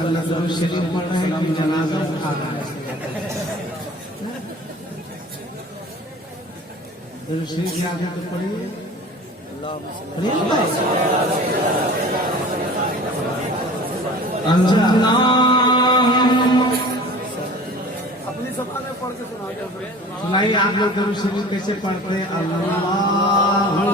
अल्लाह दरूद शरीफ पढ़ रहे हैं कि जनाजा उठा रहे हैं दरूद शरीफ याद है तो पढ़िए अंजना अपनी ज़बान में पढ़ के सुना दो। सुनाइए आप लोग दरूद शरीफ कैसे पढ़ते हैं अल्लाहुम्मा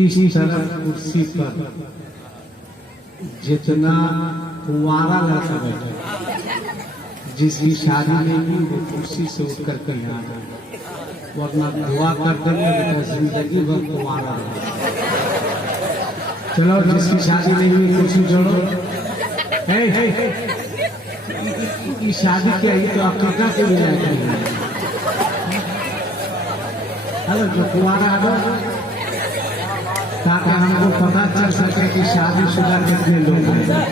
इस तरह कुर्सी पर जितना कुंवारा लड़का बैठा जिसकी शादी नहीं हुई वो कुर्सी से उठ करके यहाँ जाए वरना दुआ कर देंगे बेटा जिंदगी भर कुंवारा रहे। चलो जिसकी शादी नहीं हुई कुर्सी जोड़ो ये शादी क्या ये तो अफ्रीका के लिए जाती है। हेलो जो कुंवारा है ताकि हमको पता चल सके कि शादीशुदा कितने लोग हैं।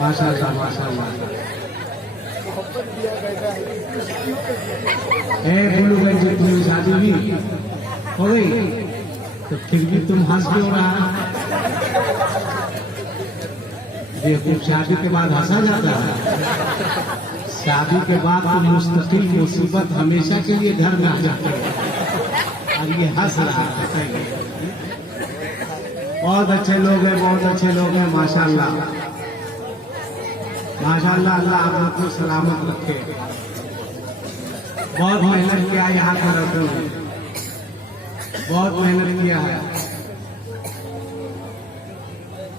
माशाल्लाह माशाल्लाह। बोलू भाई जी तुम्हारी शादी हुई हो गई तो फिर भी तुम हंस क्यों रहा बेवकूफ शादी के बाद हंसा जाता है। शादी के बाद तो मुस्तकिल मुसीबत हमेशा के लिए घर में आ जाती है और ये हंस रहा है। बहुत अच्छे लोग हैं, बहुत अच्छे लोग हैं, माशाल्लाह माशाल्लाह। अल्लाह आप लोग को सलामत रखे। बहुत मेहनत किया यहाँ पर रखने में, बहुत मेहनत किया है।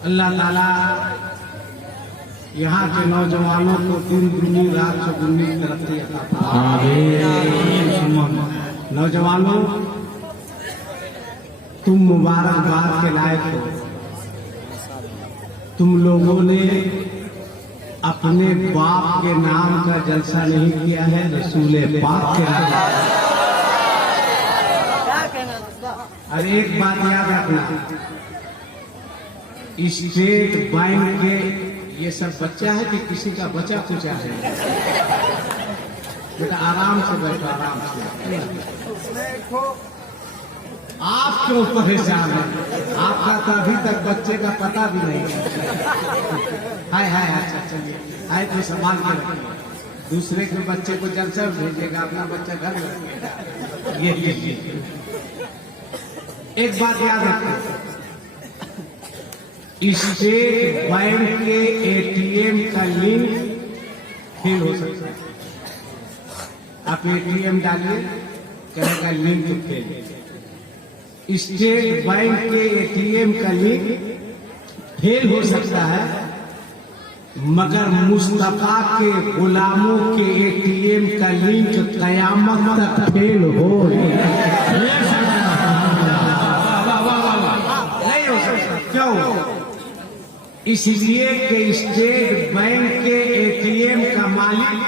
अल्लाह ताला यहाँ के नौजवानों को दिन दुनी रात चौगुनी तरक्की अता फरमाए। नौजवानों, तुम मुबारकबाद के लायक हो। तुम लोगों ने अपने बाप के नाम का जलसा नहीं किया है, रसूल पाक के नाम। और एक बात याद रखना, स्टेट बैंक के ये सब बच्चा है कि किसी का बचा कुचा है? बेटा आराम से बैठो, आराम से। आपके ऊपर परेशान है, आपका तो अभी तक बच्चे का पता भी नहीं है। हाय अच्छा चलिए, हाय कोई संभाल के रखिए। दूसरे के बच्चे को जलसा भेजेगा, अपना बच्चा घर रखेगा। ये एक बात याद रखो, स्टेट बैंक के एटीएम का लिंक फेल हो सकता है। आप एटीएम डालिए, कहेगा लिंक फेल। स्टेट बैंक के एटीएम का लिंक फेल हो सकता है, मगर मुस्तफा के गुलामों के एटीएम का लिंक कयामत तक फेल हो नहीं हो सकता। क्यों? इसलिए कि स्टेट बैंक के एटीएम का मालिक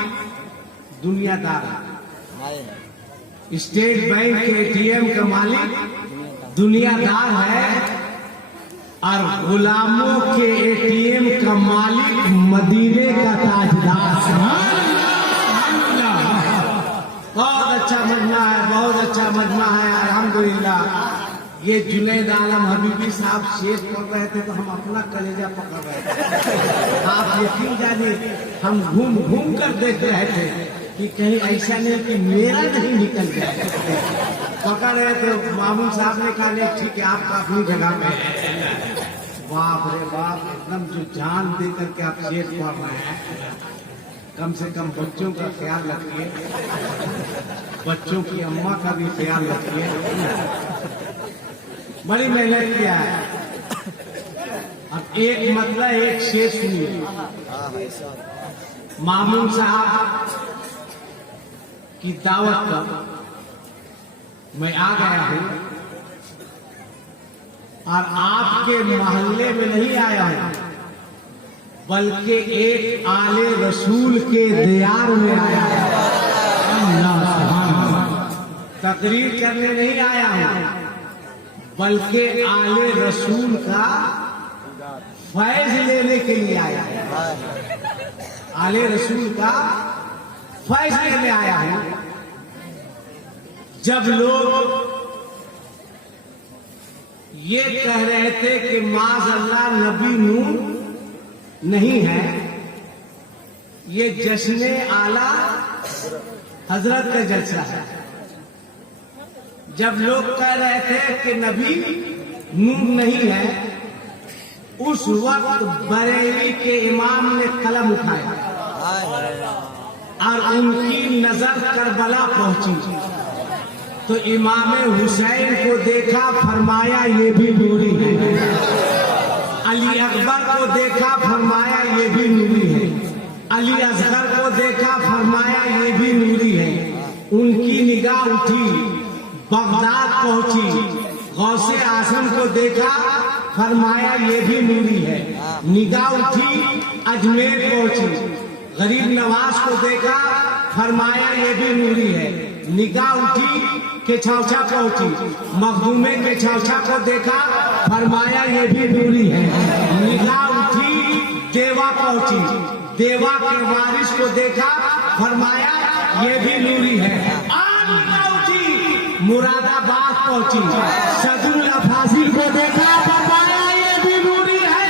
दुनियादार है। स्टेट बैंक के एटीएम का मालिक दुनियादार है और गुलामों के एटीएम का मालिक मदीने का ताजदार है। बहुत अच्छा मजमा है, बहुत अच्छा मजमा है, अल्हम्दुलिल्लाह। ये जुनैद आलम हबीबी साहब शेर पढ़ रहे थे तो हम अपना कलेजा पकड़ रहे थे। आप यकीन जानिए, हम घूम घूम कर देख रहे थे कि कहीं ऐसा नहीं कि मेरा नहीं निकल जाए। पकड़ रहे थे, मामून साहब ने कहा नहीं ठीक है, आपका अपनी जगह पे। बाप रे बाप, एकदम जो जान दे करके आप शेर पढ़ रहे हैं। कम से कम बच्चों का ख्याल रखिए, बच्चों की अम्मा का भी ख्याल रखिए। बड़ी मेहनत किया है। अब एक मतलब एक शेर सुनिए। मामून साहब की दावत पर मैं आ गया हूं और आपके मोहल्ले में नहीं आया हूं, बल्कि एक आले रसूल के दियार में आया हूं। तकरीर करने नहीं आया हूं, बल्कि आले रसूल का फैज लेने के लिए आया है। आले रसूल का फैज लेने आया हूं। जब लोग ये कह रहे थे कि माज़अल्लाह नबी नूह नहीं है, ये जश्न आला हजरत का जलसा है। जब लोग कह रहे थे कि नबी नूह नहीं है, उस वक्त बरेली के इमाम ने कलम उठाया और उनकी नजर करबला पहुंची तो इमाम हुसैन को देखा, फरमाया ये भी नूरी है। अली अकबर को देखा, फरमाया ये भी नूरी है। अली असगर को देखा, फरमाया ये भी नूरी है। उनकी निगाह उठी, बगदाद पहुंची, गौसे आजम को देखा, फरमाया ये भी नूरी है। निगाह उठी, अजमेर पहुंची, गरीब नवाज को देखा, फरमाया ये भी नूरी है। निगाह उठी के छौछा पहुंची, मखदूमे के छौछा को देखा, फरमाया ये भी नूरी है। निगाह उठी देवा पहुंची, देवा के वारिस को देखा, फरमाया ये भी नूरी है। निगाह उठी मुरादाबाद पहुंची, सदुल फाजिल को देखा, फरमाया ये भी नूरी है।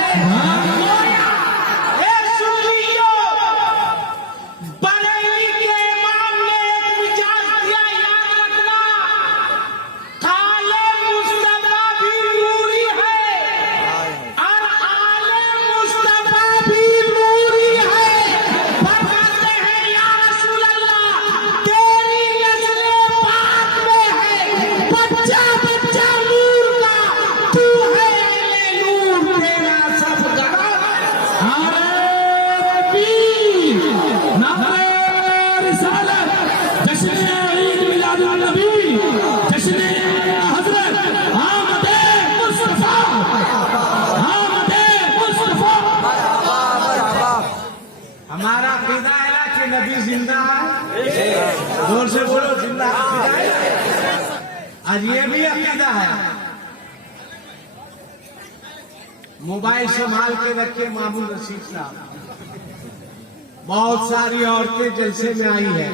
आज ये भी अकीदा है। मोबाइल संभाल के रखे मामूल रशीद साहब। बहुत सारी औरतें जलसे में आई है,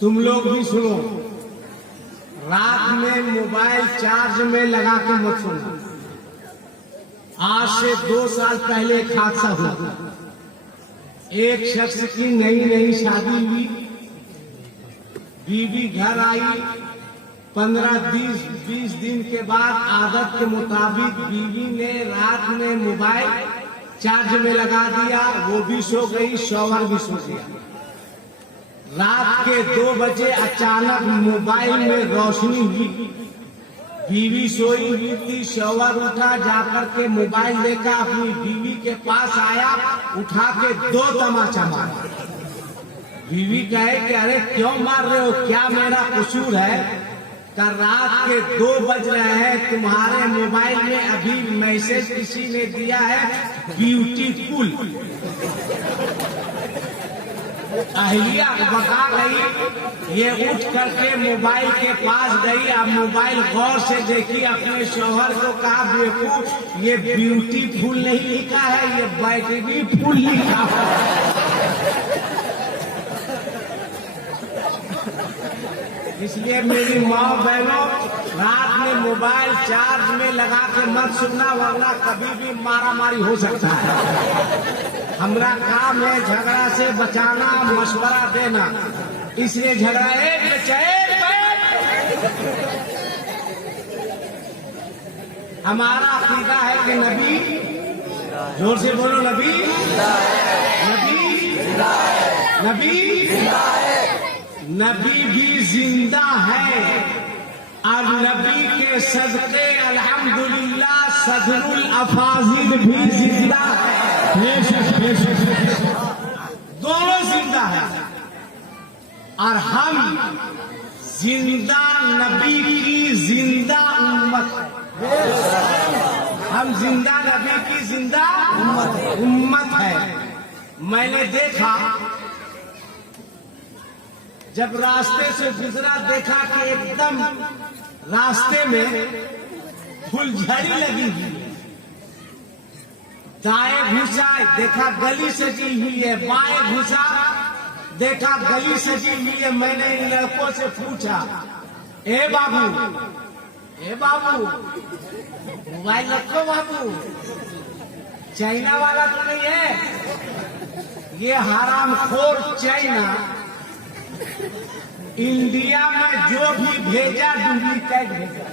तुम लोग भी सुनो। रात में मोबाइल चार्ज में लगा के मत सुनो। आज से 2 साल पहले एक हादसा हुआ। एक शख्स की नई नई शादी हुई, बीवी घर आई। 15-20 दिन के बाद आदत के मुताबिक बीवी ने रात में मोबाइल चार्ज में लगा दिया। वो भी सो गई, शौहर भी सो गया। रात के 2 बजे अचानक मोबाइल में रोशनी हुई। बीवी सोई हुई थी, शौहर उठा, जाकर के मोबाइल लेकर अपनी बीवी के पास आया, उठा के 2 तमाचा मारा। बीवी कहे कि अरे क्यों मार रहे हो, क्या मेरा कसूर है? का रात के 2 बज रहे हैं, तुम्हारे मोबाइल में अभी मैसेज किसी ने दिया है ब्यूटीफुल। अहलिया बता गई, ये उठ करके मोबाइल के पास गई। अब मोबाइल गौर से देखी, अपने शौहर को कहा बेवकूफ, ये ब्यूटीफुल नहीं लिखा है, ये बैटरी फुल लिखा है। इसलिए मेरी माँ बहनों, रात में मोबाइल चार्ज में लगा के मत सुनना, वरना कभी भी मारा मारी हो सकता है। हमारा काम है झगड़ा से बचाना, मशवरा देना। इसलिए झगड़ा हमारा अकीदा है कि नबी, जोर से बोलो, नबी नबी नबी नबी भी जिंदा है। और नबी के सदके अल्हम्दुलिल्लाह सदरुल अफाजिल भी जिंदा है। दोनों जिंदा है। और हम जिंदा नबी की जिंदा उम्मत है। हम जिंदा नबी की जिंदा उम्मत है। मैंने देखा, जब रास्ते से गुजरा, देखा कि एकदम रास्ते में फुलझड़ी लगी हुई। दाएं घुसा, देखा गली सजी हुई है। बाएं घुसा, देखा गली सजी हुई है। मैंने इन लड़कों से पूछा, ए बाबू मोबाइल रखो बाबू, चाइना वाला तो नहीं है? ये हरामखोर चाइना इंडिया में जो भी भेजा डुप्लीकेट भेजा।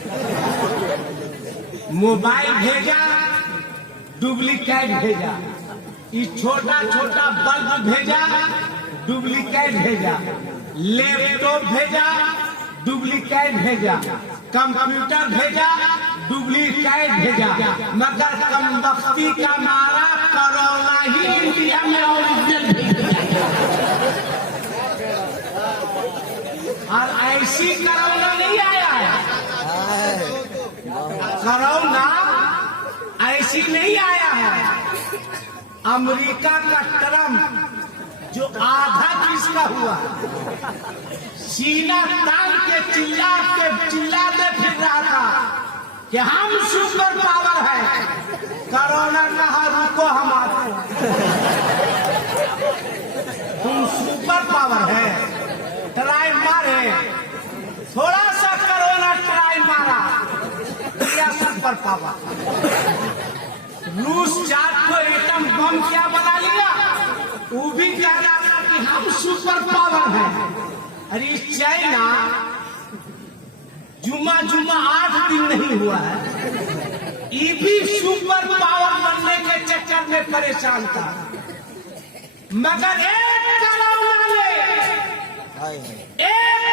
मोबाइल भेजा, डुप्लीकेट भेजा। ये छोटा छोटा बल्ब भेजा, डुप्लीकेट भेजा। लैपटॉप भेजा, डुप्लीकेट भेजा। कंप्यूटर भेजा, डुप्लीकेट भेजा। मगर कमबख्ती का मारा कोरोना ही इंडिया में ओरिजिनल और ऐसी कोरोना नहीं आया है। कोरोना ऐसी नहीं आया है। अमेरिका का ट्रम्प जो आधा किसका हुआ, सीना तान के चिल्लाते फिर रहा था कि हम सुपर पावर है। कोरोना कहा रुको, हम आते तुम सुपर पावर है। ट्राई मारे, थोड़ा सा कोरोना ट्राई मारा, क्या सुपर पावर। रूस 4 को एटम बम क्या बना लिया, वो भी कह रहा था कि हम सुपर पावर है। अरे चाइना जुमा 8 दिन नहीं हुआ है, ये भी सुपर पावर बनने के चक्कर में परेशान था। मगर एक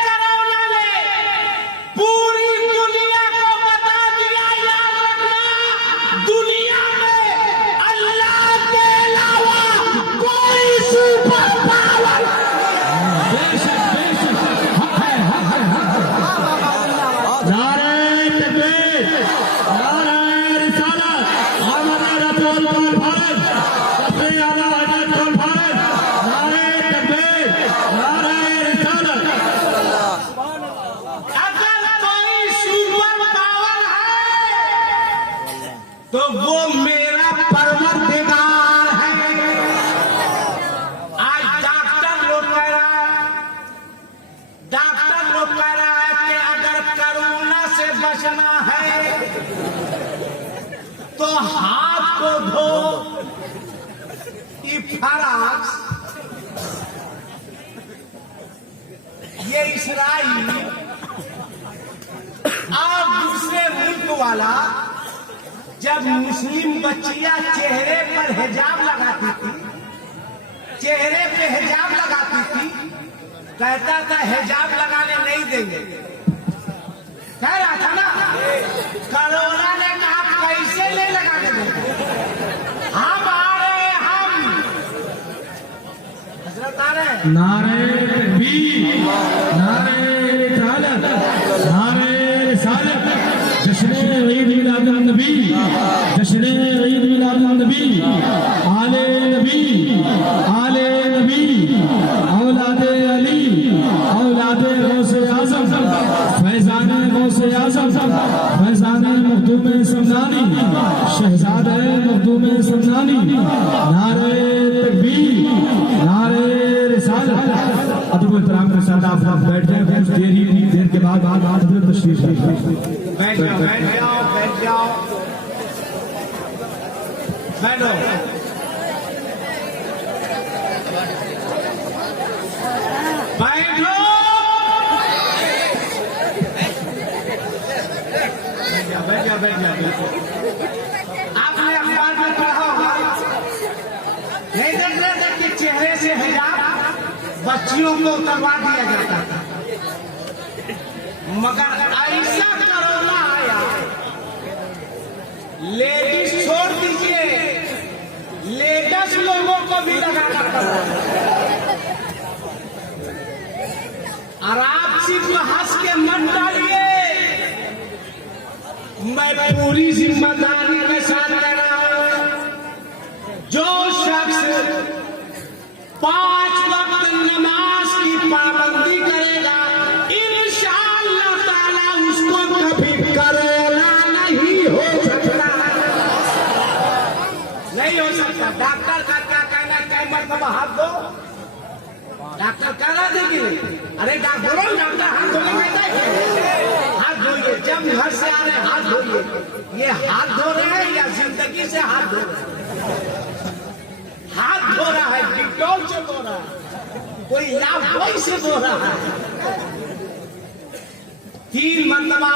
कोरोना ने पूरी दुनिया को बता दिया, याद रखना, दुनिया में अल्लाह के अलावा कोई सुपर पावर। नारे तकबीर, नारे रिसालत, आमना रसूल कौल भारत, सबसे आला हजरत कौल भारत। नारे तकबीर, नारे रिसालत। वो मेरा परवरदिगार है। आज डॉक्टर लोग कह रहा है कि अगर कोरोना से बचना है तो हाथ को धो। फराज ये इसराइल और दूसरे मुल्क वाला जब मुस्लिम बच्चियां चेहरे पर हिजाब लगाती थी, चेहरे पे हिजाब लगाती थी, कहता था हिजाब लगाने नहीं देंगे। कह रहा था ना, कोरोना ने कहा कैसे नहीं लगाने देंगे, हम आ रहे, हम हजरत आ रहे। नारे तकबीर, नारे रिसालत, नारे रिसालत, जश्न ईद मिलादुन नबी, जश्न ईद मिलादुन नबी, आले नबी, आले नबी, औलादे अली, औलादे गौसे आज़म, फैज़ाने गौसे आज़म, फैज़ाने मखदूम समदानी, शहजादे मखदूम समदानी, नारे तकबीर, नारे रिसालत। अदब एहतराम के साथ आप बैठ जाएं, कुछ देर के बाद तशरीफ बैठ जाओ, बैठ जाओ, बैठ जाओ, बैठो। बैठो, बैठ जाओ, बैठ जाओ। आपने अखबार में पढ़ा होगा, नहीं देख रहे थे कि चेहरे से हिजाब बच्चियों को उतरवा दिया जाता था, मगर ऐसा कोरोना आया, लेडीज छोड़ दीजिए, लेडीज लोगों को भी लगाना पड़ा। और आप सिर्फ हंस के मत डालिए, मैं पूरी जिम्मेदारी के साथ कह रहा हूं, जो शख्स 5 वक्त नमाज की पाबंदी करेगा, इंशाअल्लाह ताला उसको कभी कोरोना नहीं हो सकता, नहीं हो सकता। डॉक्टर का क्या कहना है, कई मरतबा हाथ धो, डॉक्टर कह रहा देगी नहीं, अरे डॉक्टर हाथ धोने कहता है, हाथ धोइए, जब घर से आ रहे हाथ धोइए। ये हाथ धो रहे हैं या जिंदगी से हाथ धो रहे हैं? हाथ धो रहा है, डिटॉल से धो रहा है, कोई लाइफबॉय से धो रहा है, 3 मरतबा।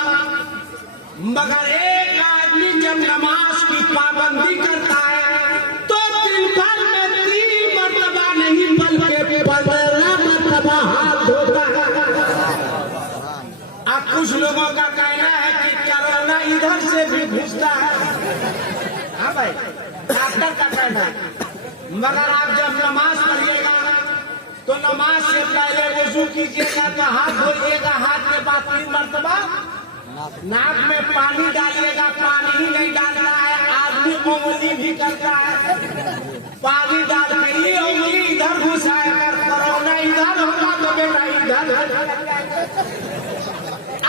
मगर एक आदमी जब नमाज की पाबंदी करता है तो दिन भर में 3 मरतबा नहीं बल्कि 15 मरतबा हाथ धोता है। अब कुछ लोगों का कहना है कि कोरोना इधर से भी घुसता है, हाँ भाई, डॉक्टर का कहना है। मगर आप जब नमाज पढ़िएगा तो नमाज से पहले वुजू कीजिएगा तो हाथ धोइएगा, हाथ के बाद 3 मरतबा नाक में पानी डालिएगा, पानी ही नहीं डालना है, आदमी उंगली भी करता है, पानी डाल के ही उंगली इधर घुसाएगा, कोरोना इधर होगा तो बेटा इधर,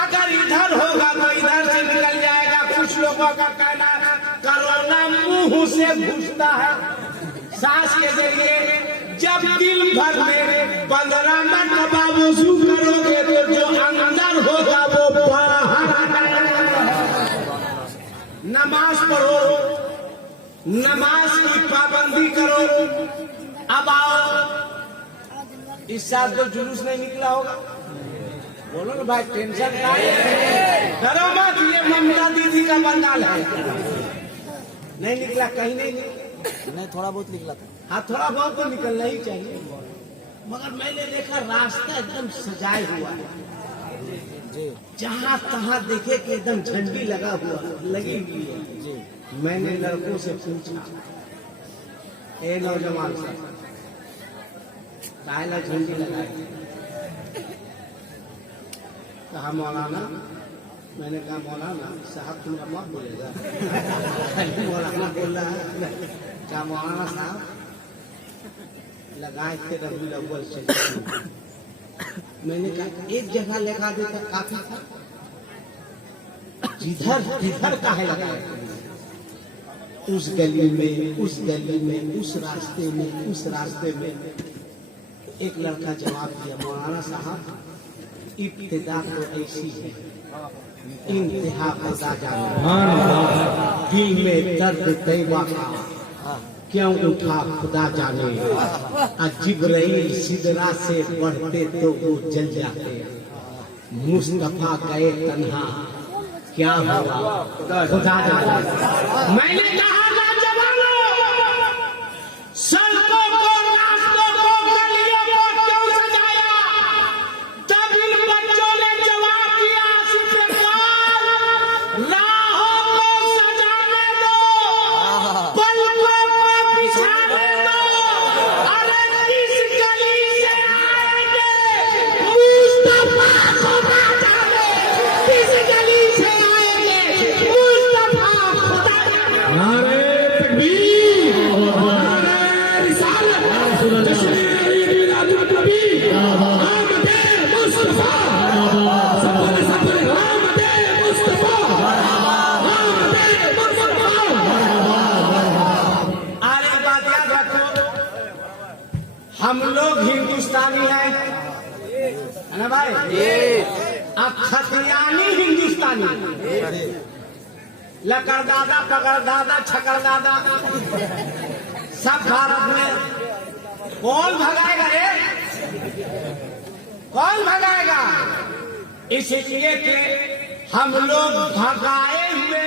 अगर इधर होगा तो इधर से निकल जाएगा। कुछ लोगों का कहना है कोरोना मुंह से घुसता है, सांस के जरिए। जब दिन भर में 15 मरतबा वुजू करोगे तो जो अंदर होगा वो बाहर आएगा। नमाज पढ़ो, नमाज की पाबंदी करो। अब आओ, इस साल तो जुलूस नहीं निकला होगा, बोलो ना भाई, टेंशन का डरो मत, ये ममता दीदी का बंगाल है, नहीं निकला, कहीं नहीं निकला, नहीं थोड़ा बहुत निकला था। हाँ थोड़ा बहुत तो निकलना ही चाहिए, मगर मैंने देखा रास्ता एकदम सजाए हुआ है, जहाँ तहाँ देखे कि एकदम झंडी लगा हुआ लगी हुई है। मैंने लड़कों से पूछा, ए नौजवान साहब, काहे झंडी लगाई? कहा मौलाना, मैंने कहा मौलाना साहब तुम मत बोलेगा, मौलाना बोल रहा है। क्या मौलाना साहब लगाए थे रबीउल अव्वल से? मैंने कहा एक जगह लगा देता काफी था, जिधर जिधर काहे लगाए? उस गली में, उस गली में, उस रास्ते में, उस रास्ते में एक लड़का जवाब दिया, मौलाना साहब इब्तिदा तो ऐसी है, इंतहा खुदा जाने, दिल में दर्द तैबा का क्यों उठा खुदा जाने, जिब्राइल सिदरा से बढ़ते तो वो जल जाते, मुस्तफा गए तन्हा क्या हुआ खुदा जाने। मैंने कहा नौजवानों, सड़कों को, रास्तों को, गलियों को क्यों सजाया? तब इन बच्चों ने जवाब दिया, राहों को सजाने दो, पलकों को बिछाने दो। अरे किस गली से आएंगे मुस्तफा खुदा जाने, किस गली से आएंगे मुस्तफा खुदा जाने। नारे तकबीर, नारे रिसालत, जश्न ईद मिलाद नबी, आमदे मुस्तफा, सफर सफर आमदे मुस्तफा, आमदे मुस्तफा। अरे बात याद रखो, हम लोग हिंदुस्तानी हैं, है ना भाई? अब खतियानी हिंदुस्तानी, लकड़दादा, पकड़दादा, छकड़दादा, सब भारत में। कौन भगाएगा रे? कौन भगाएगा? इसलिए कि हम लोग भगाए हुए